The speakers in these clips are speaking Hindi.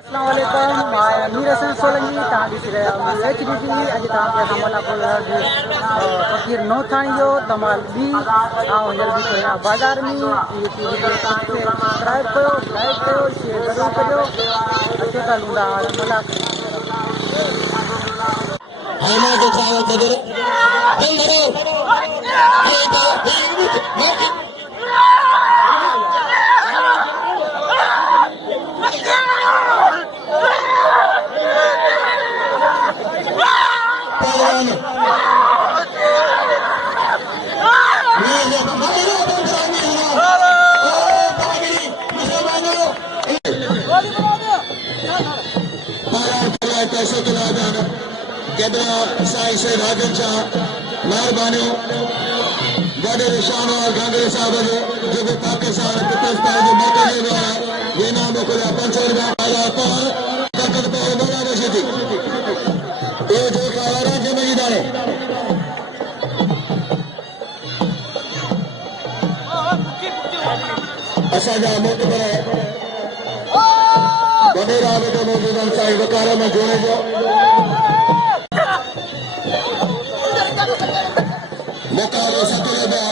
अस्सलाम वालेकुम मैं अमीर हसन सोलंकी तव्हां ॾिसी रहिया आहियो HDTV। अॼु तव्हांखे असां मलापुर फ़क़ीर नो ठाहिण जो तमाल ॿी ऐं हींअर बीठो आहियां बाज़ार में। वीडियो तव्हांखे सब्सक्राइब कयो, लाइक कयो, शेयर ज़रूरु कजो। अचो था लूंदा मलापुर। पैसे दिला जाना केतिरा साईं शेख हाकिम शाह महिरबानी गॾु निशान और कांग्रेस साहब जो जेको पाकिस्तान पीपल्स पार्टी जो मर्कज़ी द्वारा वीना मोकिलिया 500 रुपया ताकत पावर बोला बशी थी ये जेका वारा खे मञीदाणे असांजा मोटबर वॾे राबते मौजूद आहिनि साईं वकार में जोड़े जो वकार सतरे जा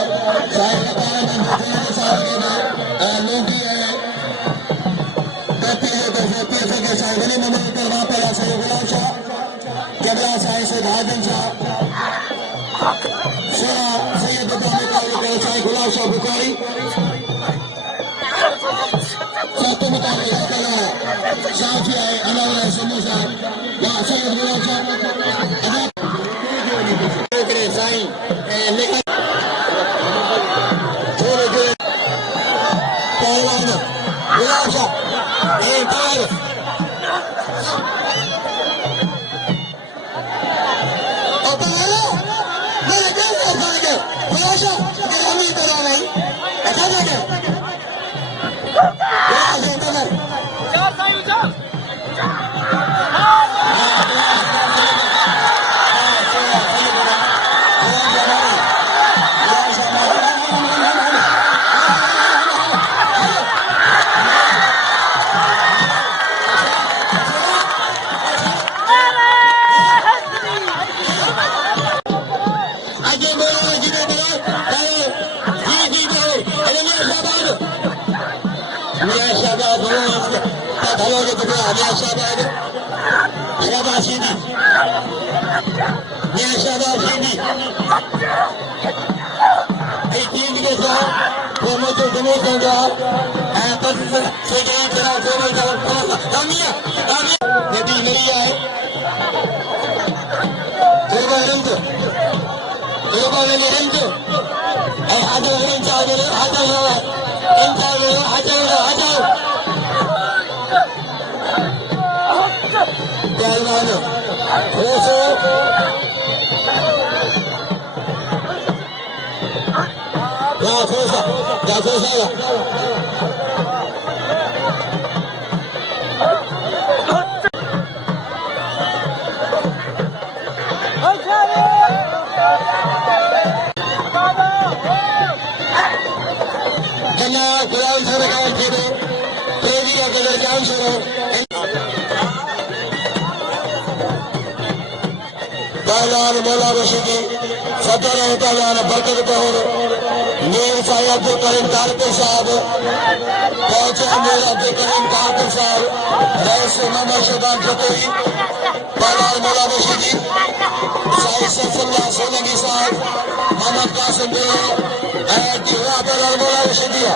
साईं वकार में जोड़े साईं ऐं लोगी ऐं टोपी जो तरफ़ पैसे के साईं वॾे नंबर पर वापरा साईं गुलाब शाह केतिरा साईं शेख हाकिम शाह सोना सैयद साईं गुलाब शाह बुखारी साथी आए अलावा समोसा या सैयद गुलाब शाह साईं लेकिन थोड़े देर पहलवान गुलाब शाह मौला रशीदी सदर बरकत कौर मेर साईं अब्दुल करीम तारकर साहब पहुंचे मेर अब्दुल करीम तारकर साहब रईस मोहम्मद शहबान खतोई पहलवान मौला रशीदी साईं सैफुल्लाह सोलंकी साहब मोहम्मद कासिम बेलो वादलाल मौला रशीदिया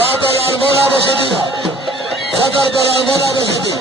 वादलाल मौला रशीदिया सदर दलाल मौला रशीदी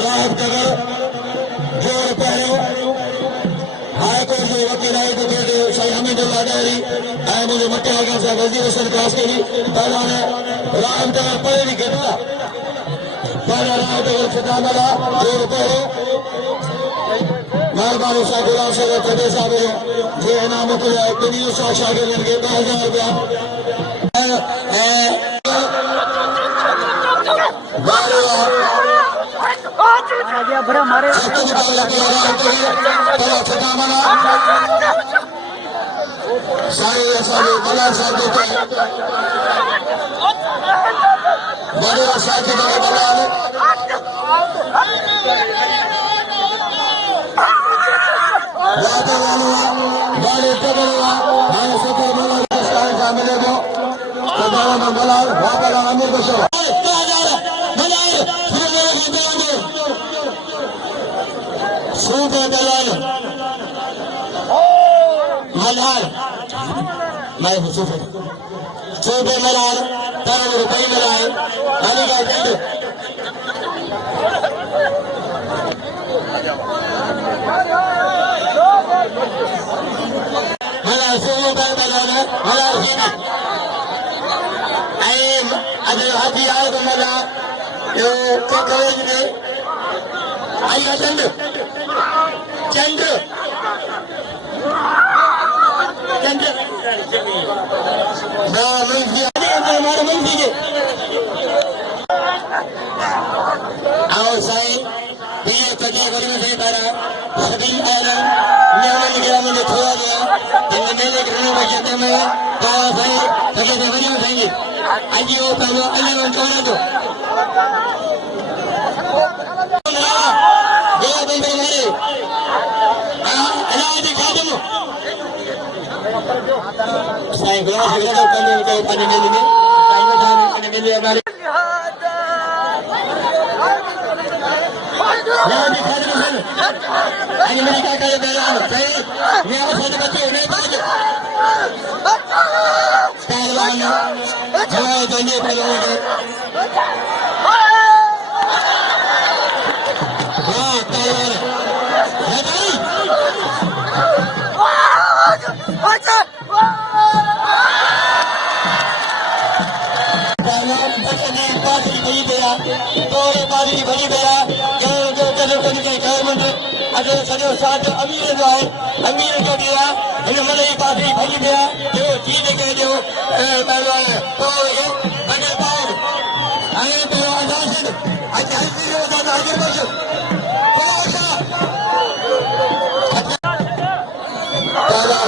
राहत नगर जोड़ पहिरियों हाईकोर्ट जो वकील आहे मिनट लाडारी ऐं मुझे मटे आगे से वजीर हसन खास करी पहला ने राम तगर पड़े भी घेतला पहला राम तगर सिद्धामला जोर पहरो मेहरबानी शाह गुलाम साहब कदे साहब जे इनाम मोकिलिया ॿिन्ही शागिर्दनि खे 10,000 रुपया आगे बड़ा मारे सारे असांजे कला साहिब बड़े असांखे मिले थो अमीर बशर सूबे दलाल मलाल मैं सूबे मलाल करोड़ रुपये मलाल अलीगढ़ दंड मलाल सूबे दलाल मलाल अगर हाथी आए तो मला कवरेज में आएगा चंद्र चंद्र चंद्र हमारे मंत्री के आओ साईं ये कटे करी में तारा सभी आलम मेले के मुझे छोड़ा गया इन मेले के में बचते में तारा साईं कटे करी में जाएंगे आज ये पहले अली में छोड़ा दो ये बंदे मारे अल्लाह जी खादिम साईं गुलाम साहब को पानी में लेंगे साईं को पानी में ले हमारे अल्लाह जी खादिम है आज मेरी का करे बैलान सही मेरा साथ बच्चे नहीं बाज पहलवान हमारे दुनिया पहलवान सॼो साथ अमीर जो आहे अमीर जो ॾिया हिन महिल ई पासे भॼी पिया जो चीज खे ॾियो पहलवान पोइ अॻे पाउ ऐं पहिरियों अंदाज़ अॼु हल्की जो हाज़िर बसि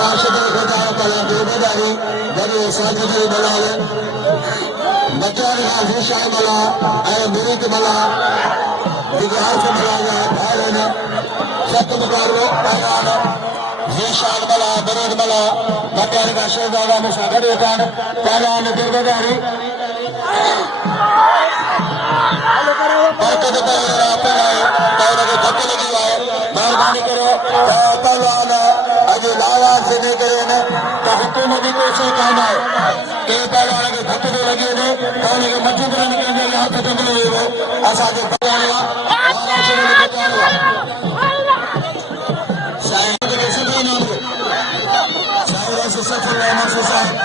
राशिद ख़ुदा कला बेबदारी बड़ी साजिदी दलाल बचार खां ज़ीशान मला ऐं मुरीद मला विद्यार्थ मला जा भाइर आहिनि सत मुक़ाबिलो पहलवान ज़ीशान मला मुरीद मला बचार खां शहज़ादा मूंसां गॾु वेठा आहिनि पहलवान बेबदारी बरकत धकु लॻी आहे महिरबानी करे पहलवान अॼु लावा से न करे न त हुकूमत जी कोशिश कान आहे के पहलवान खे धकु थो लॻी वञे त हुनखे मथो थो निकिरंदे हथ थो मिले वेंदो असांजो पहलवान साईं खे सुठो इनाम साईं रस सफ़ल रहमत साहिब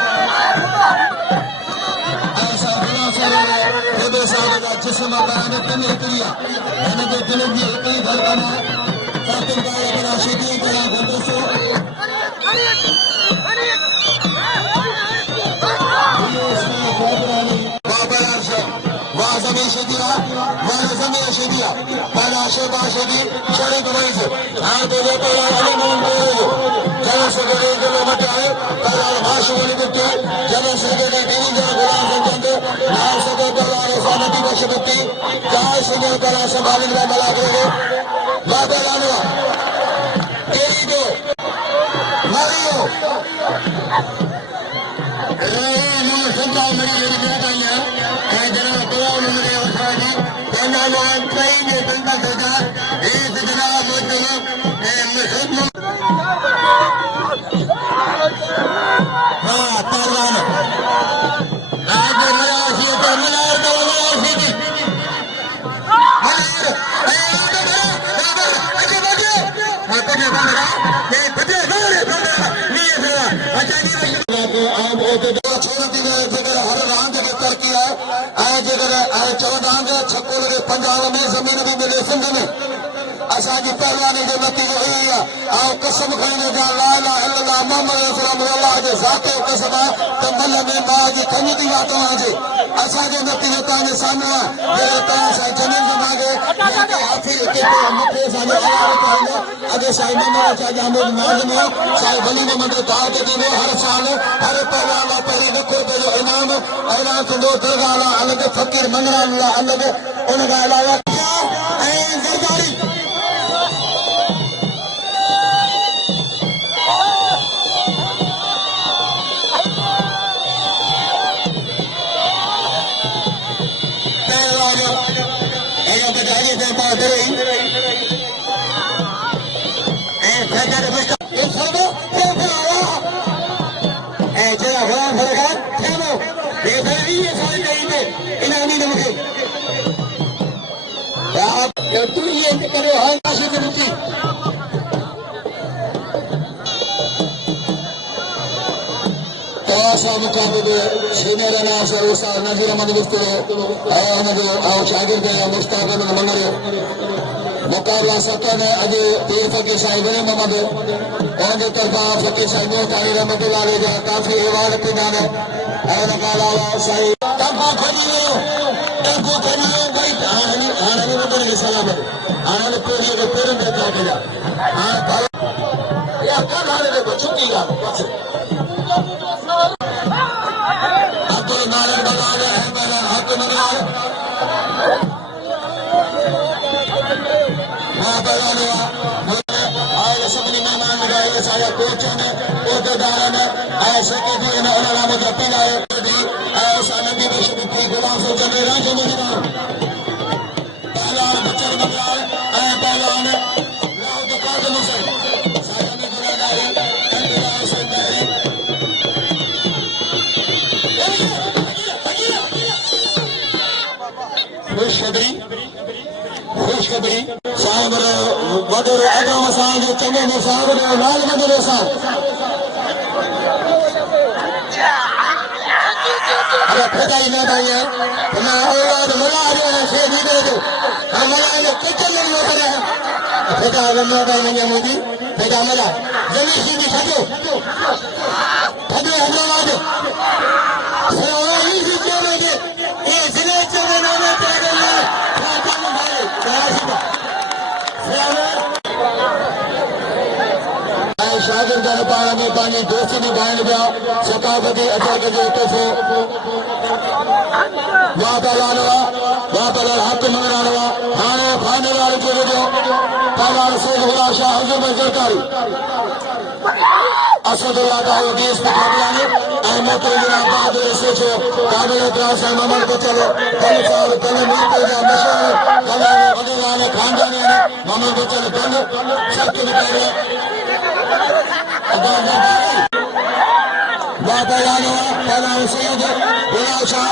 साहब जा जिस्म बयान कन हिकिड़ी आहे हिनजे दिल जी हिकु ई धड़कन आहे राशिदी कला गुलदस्तो वाह ज़मीन शदीआ वाह ज़मीन शदीआ पहला शेबा शदी शरीक वईस हां तो जो तो अली मोहन बोलो जब सगरे जो मटाए पहला माशूल बिट्टी जब सगरे टीवी जो गुलाम संजंद ना सगरे पहला सानती बशबती चार सिंगल कला संभालने में मला करे वाह पहला तेरी जो मारियो नो संता मेरी मेरी बेटाइया है जना तो उन्होंने उठाई कहना मान ट्रेन में बंदा करता इस जना मतलब हाँ पहलवान आज मेरा ये तो मलार सीधी मलार अच्छा बाजू हाँ तो ये बंदा ये बच्चे नहीं पंजाब में ज़मीन भी मिले सिंध में असांजी पहलवानी जो नतीजो ई आहे ऐं कसम खणण जा ला इलाहा इल्लल्लाह मुहम्मद रसूलुल्लाह अल्लाह जे ज़ात जो कसम आहे त मन में मां जी खंड थी आहे तव्हांजे असांजो नतीजो तव्हांजे साम्हूं आहे जॾहिं तव्हां साईं जमीन जे मांगे हाफ़िज़ केतिरो मूंखे असांजो अलाह कयो अॼु साईं मोहम्मद चाचा अहमद नाज़िम साईं वली मोहम्मद दावत ॾींदो हर साल हर पहलवान लाइ पहिरीं ₹1 जो इनाम ऐलान थींदो दरगाह लाइ अलॻि फ़क़ीर मंगरान लाइ अलॻि उन खां अलावा ऐं ज़रदारी सीनियर अनाउंसर उस्ताद नज़ीर अहमद मुस्तफ़ी शागिर्द मुश्ताक अहमद मंगरियो मुकाबला सतह में अॼु पीर फ़कीर साईं वली मोहम्मद उनजे तरफ़ां फ़कीर साईं नूह ताणी रहमतुल्लाह अलैह जा काफ़ी अवार्ड थींदा आहिनि ऐं उन खां अलावा साईं टंपो खणी वियो भई हाणे ॿुधण जी सलाम हाणे पेरीअ खे पेरनि ते था कया हाणे कल हाणे देखो छुटी ॻाल्हि बसि अब्दुल नारायण बलाल अहमद हक नगरार सभिनी महिमान लॻाए असांजा कोच आहिनि उहिदेदार आहिनि ऐं सेक्रेटरी आहिनि उन नाम जो अपील आहे ऐं असां नंढी मुश्किल गुलाम सोचन राजो मजदार पहलवान बचन बंगाल ऐं पहलवान लाउद कादम हुसैन साजन गुलादारी कंदराय संदारी खुशखबरी साहिब वॾो अगम असांजो चङो मुसाहिब लाल मदर साहब फटाई न भाई ना औलाद मला जो से दीदे जो हमरा जो किचन में हो रहा है फटा वन्ना भाई ने मुझे फटा मला जल्दी सीधी फटो हैदराबाद से और ही जो मुझे ये जिले चले ना तेरे लिए फातिमा भाई राशिदा शागिर्द पाण में पंहिंजी दोस्ती निभाइण पिया सकाफ़ती अटैक जो तोहफ़ो वाह पहलवान हक़ मंगरान हुआ हाणे फाइनल वारे खे विझो पहलवान सैद गुलाम शाह हुजूम ज़रदारी असदुल्लाह ताऊ डीएसपी काबलानी ऐं मोटर जनाब बहादुर सोचो काबिल एतिराम साईं मोहम्मद बचल कल साल कल मीटे जा मशहूर कलाम वॾेरान खानदानी आहिनि मोहम्मद बचल बंद सख्त विकारे पहलवान सैयद गुलाम शाह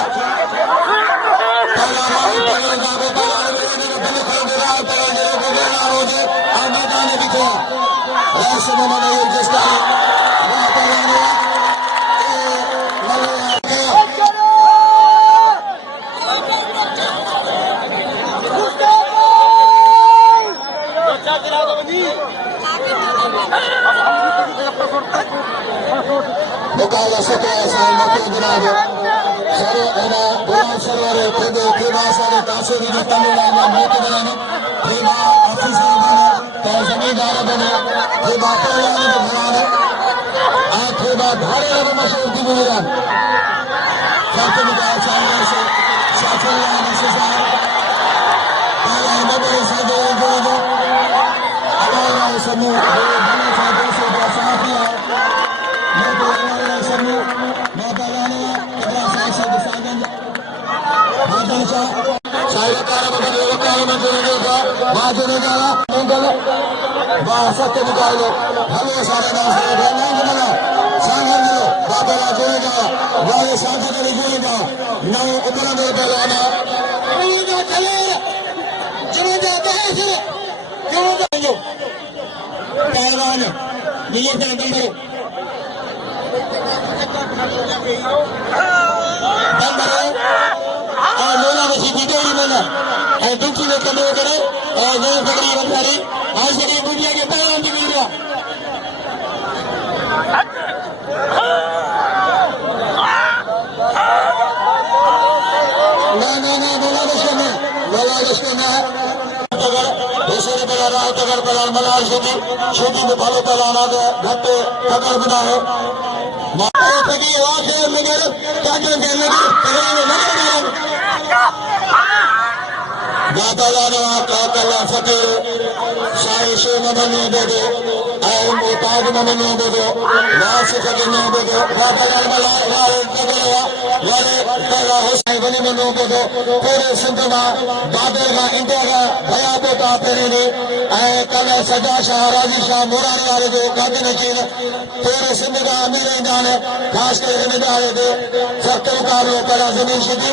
मुकाबला सत्रह साल मोटे जनाब सर एना गुलाम सरवर खुद खेमा सारे तासुरी जो तमिलनाडु में मोटे जनाब खेमा ऑफिसर बने तो जमींदार बने खेमा पहलवान बने आ खेमा धारे में मशहूर थी मिलन साथ में सामने से साफल्ला नशा पहला नंबर से जो अलावा समूह बने साथी से साथी है सत्य मुकाबलो हलो सारे बाबा जोड़ेगा वाले साथी को जोड़ेगा नौ उतना में पहलवाना पहलवान ये लोला बसी वीडियो ही मैंने छोटी में भालो पहलाना घट कदर बिना है तकी वाके मगर कागन के मगर बातालाना काकला फकीर शाही शो ममनो दो आई मोताज ममनो दो नासिक के नो दो बातालाना मला वाले वाले पहला हुसैन बनी मनो दो पूरे सिंधमा बादल का इंडिया का भया बेटा तेरे ने आए कल सजा शाह राजी शाह मोरानी वाले जो कागन चीन पूरे सिंध का अमीर इंसान है खास कर जिम्मेदार दे सख्त मुकाबले पहला जमीन शिदी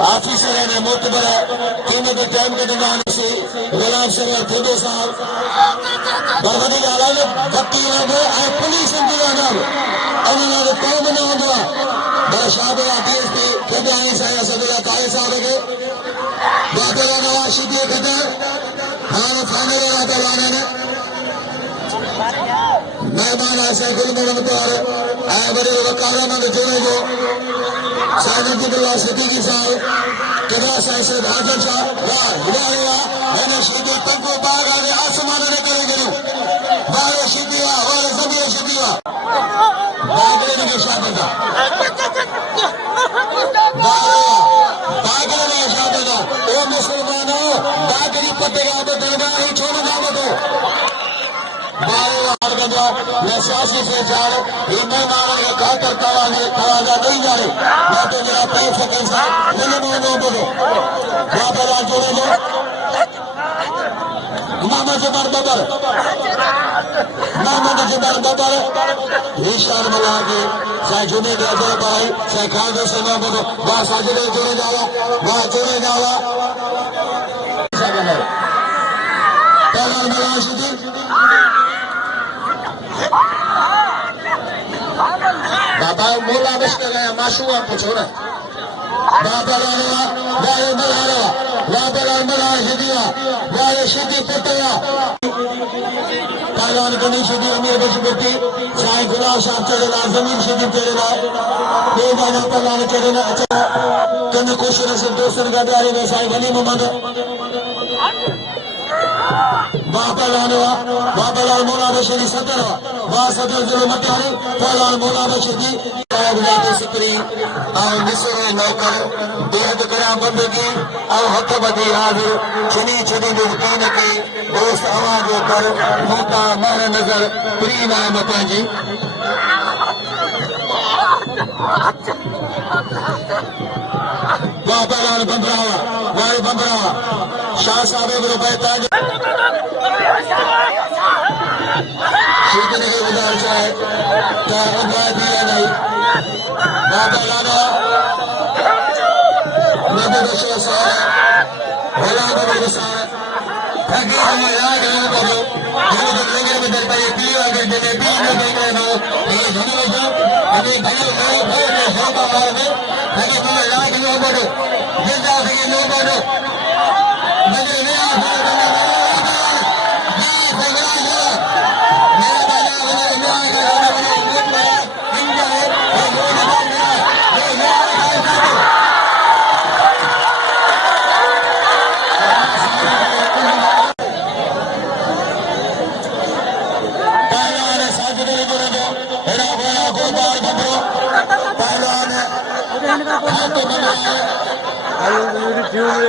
ऑफिसर ने मोतबर कीमत टाइम के दौरान से गुलाम सरवर खुदो साहब बर्बादी का अलग भक्ति लगे आए पुलिस इंतजाम उन्होंने कौन बना हुआ बड़ा शाहबरा डीएसपी खुद आई साया सदुल्ला ताए साहब के बाबला नवाज शिदी कदर हां खाने वाला दलाने ने मेहमान ऐसे गुल मोहम्मद और आए बड़े वकाला में जुड़े जो साजिदुल्लाह सिद्दीकी साहब किबरा साहिब आजम साहब वाह मैंने शिदी तंको बाग आने आसमान ने करेंगे वाले शिदिया वाले जमीन शिदिया बागले के शाबदा बागले के शाबदा ओ मुसलमानों बागरी पतेगा तो दरगाह ही छोड़ना मत सियासी से चार ये मेहमान का खा करता वाले खवाजा नहीं जाए मैं तो मेरा पैर फकीर साहब मैंने मोनो बोलो वहां पर आज जोड़े जो मोहम्मद जबर बबर निशान मिला के चाहे जुमे के अजय भाई चाहे खान से ना बोलो वहां साजरे जोड़े जावा वहां जोड़े जावा पहला मिला शुद्ध बाबा मोला बस गया माशुआ पूछो ना बाबा लाला वाले मलारा वाला मला हिदिया वाले शिदी पटया पहलवान गणेश शिदी अमीर बजबती साईं गुलाब साहब चढ़ेला जमीन शिदी चढ़ेला दो बार पहलवान चढ़ेला अच्छा कने कोशिश से दोस्तन का प्यारे में साईं गनी मोहम्मद बाबा लाल मौला बशीरी सदर वाह सदर जिले मटियारी पहलवान मौला बशीरी गुजाते सिकरी और निसरे नौकर बेहद करा बंदगी और हक बदी हाजिर चुनी चुनी दुर्कीन की दोस्त आवाज कर मोटा मार नजर प्रीम है मता जी बाबा लाल बंबरावा शाह साहब रुपए ताज सीखने के गुजारिश है क्या उम्मीद दिया नहीं बाबा लाला नबी बशर साहब भला नबी साहब ताकि हम याद रहे बोलो जो लगे में दर पर पी आ गए जने पी में देख रहे हो ये धनो जो अभी धनो नहीं बोले हो बाबा ने ताकि तुम याद नहीं बोलो जिंदा से लो बोलो नजर नहीं आ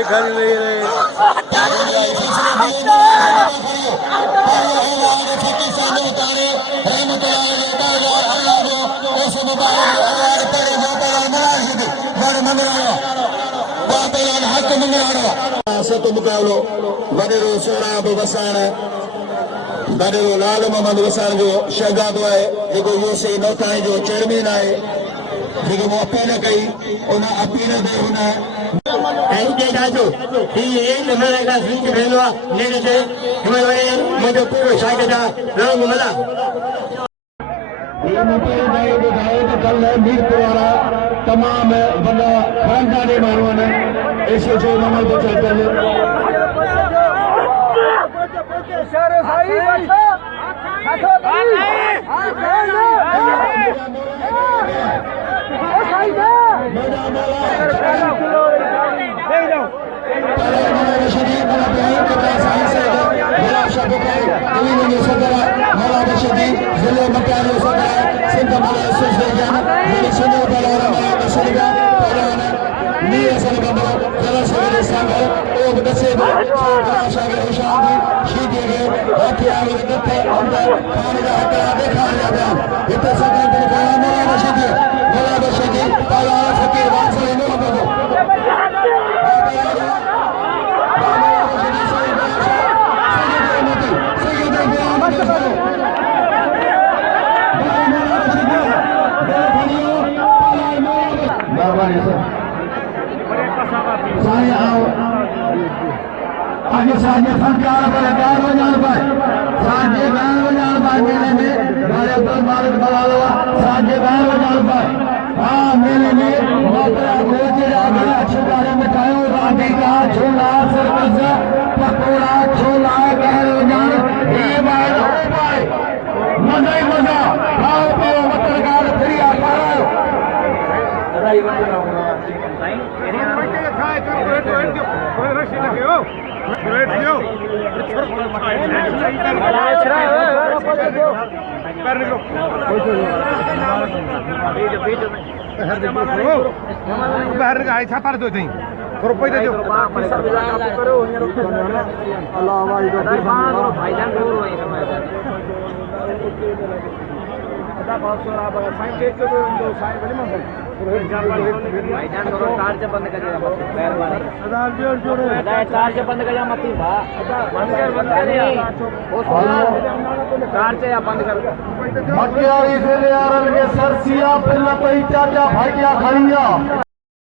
घर ले रहे मुकाबलो वडेरो सोराब वसाण वडेरो लाल मोहम्मद वसाण जो शहजादो है जेको यूसी नौताई जो चेयरमैन है जेको वो अपील कई उन अपील दे हुन नमूने का स्विच भेजवा लेने से मुझे पूरे शागिर्द रंग मिला कल मीरपुर वाला तमाम बड़ा खानदानी माण्हू आहिनि ऐसे जो नमूने तो चलते दो शागिर शादी शीदी के हथियार दत्ते अंदर खाने का हथियार देखा जाता है इतने सरकार के बोला मोला बशीदी ताला फकीर वासली नो बदो आगे साजे फनकार पर गार बजान पाए साजे गान बजान पाए मेले में गारे अब्दुल मालिक बलालवा साजे गान बजान पाए हाँ मेले में मात्रा गोचे आगरा छुपारे मिठाइयों राधी का छोला सरकसा पकोड़ा छोला गार बजान ये बार हो पाए मजा ही मजा खाओ पियो मतरगार फ्री आता है चार्ज बंद कर मटियारी से ले आ रहे सरसिया पिल्ला चाचा भाइया खड़िया